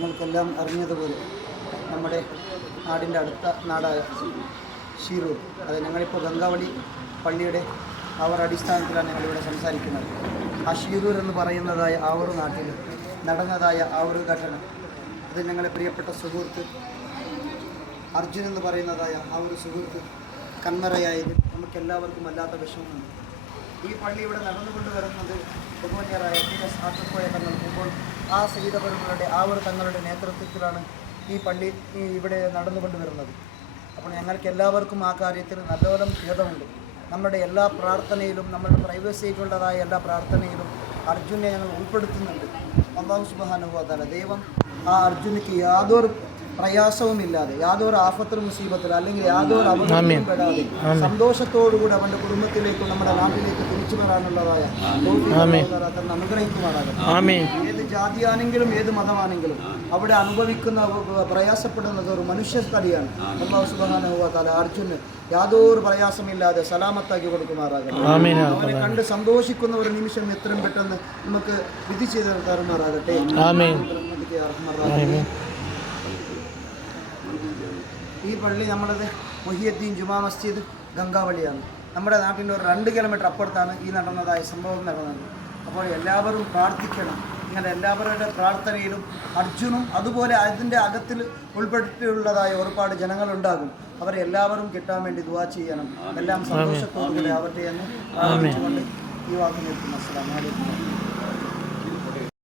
നിങ്ങൾക്കെല്ലാം അറിഞ്ഞതുപോലെ നമ്മുടെ നാടിന്റെ അടുത്ത നാടായ ഷീറൂർ അത് ഞങ്ങളിപ്പോൾ ഗംഗാവളി പള്ളിയുടെ അവർ അടിസ്ഥാനത്തിലാണ് ഞങ്ങളിവിടെ സംസാരിക്കുന്നത്. ആ ഷീറൂർ എന്ന് പറയുന്നതായ ആ ഒരു നാട്ടിൽ നടന്നതായ ആ ഒരു ഘടന അത് ഞങ്ങളുടെ പ്രിയപ്പെട്ട സുഹൃത്ത് അർജുൻ എന്ന് പറയുന്നതായ ആ ഒരു സുഹൃത്ത് കന്മറയായത് നമുക്കെല്ലാവർക്കും വല്ലാത്ത വിഷമമുണ്ട്. ഈ പള്ളി ഇവിടെ നടന്നുകൊണ്ട് വരുന്നത് ബഹുമാന്യരായ ടി എസ് ആട്ടക്കോയ തങ്ങൾ. ഇപ്പോൾ ആ സീതപരങ്ങളുടെ ആ ഒരു തങ്ങളുടെ നേതൃത്വത്തിലാണ് ഈ പള്ളി ഇവിടെ നടന്നുകൊണ്ട് വരുന്നത്. അപ്പോൾ ഞങ്ങൾക്ക് എല്ലാവർക്കും ആ കാര്യത്തിൽ നല്ലോണം ഖേദമുണ്ട്. നമ്മുടെ എല്ലാ പ്രാർത്ഥനയിലും നമ്മുടെ പ്രൈവസിക്കുള്ളതായ എല്ലാ പ്രാർത്ഥനയിലും അർജുനെ ഞങ്ങൾ ഉൾപ്പെടുത്തുന്നുണ്ട്. അള്ളാഹു സുബാനുഭവത്താല ദൈവം ആ അർജുനയ്ക്ക് യാതൊരു പ്രയാസവുമില്ലാതെ യാതൊരു ആഫത്തിലും മുസീബത്തിലും അല്ലെങ്കിൽ യാതൊരു അപകടത്തിലും പെടാതെ സന്തോഷത്തോടുകൂടി അവന്റെ കുടുംബത്തിലേക്കും നമ്മുടെ നാട്ടിലേക്ക് തിരിച്ചു വരാനുള്ളതായ അനുഗ്രഹിക്കുവാനാകും ഏത് ജാതിയാണെങ്കിലും ഏത് മതമാണെങ്കിലും അവിടെ അനുഭവിക്കുന്ന പ്രയാസപ്പെടുന്നത് ഒരു മനുഷ്യത്തടിയാണ് അള്ളാഹു സുബാന അർജുന് യാതൊരു പ്രയാസമില്ലാതെ സലാമത്താക്കി കൊടുക്കുമാറാകട്ടെ. ആമീൻ. അവനെ കണ്ട് സന്തോഷിക്കുന്ന ഒരു നിമിഷം എത്രയും പെട്ടെന്ന് നമുക്ക് വിധി ചെയ്ത് തരുമാറാകട്ടെ. ഈ പള്ളി നമ്മളത് മൊഹിയദ്ദീൻ ജുമാ മസ്ജിദ് ഗംഗാവളിയാണ് നമ്മുടെ നാട്ടിന്റെ ഒരു രണ്ട് കിലോമീറ്റർ അപ്പുറത്താണ് ഈ നടന്നതായ സംഭവം നടന്നത്. അപ്പോൾ എല്ലാവരും പ്രാർത്ഥിക്കണം. ഇങ്ങനെ എല്ലാവരുടെ പ്രാർത്ഥനയിലും അർജുനും അതുപോലെ അതിന്റെ അകത്തിൽ ഉൾപ്പെട്ടിട്ടുള്ളതായ ഒരുപാട് ജനങ്ങളുണ്ടാകും. അവരെ എല്ലാവരും കിട്ടാൻ വേണ്ടി ദുവാ ചെയ്യണം. എല്ലാം സന്തോഷത്തോടുകൂടി അവരുടെ എന്ന് ഈ വാക്ക് നിർത്തുന്നു. അസ്സാം അലൈക്കും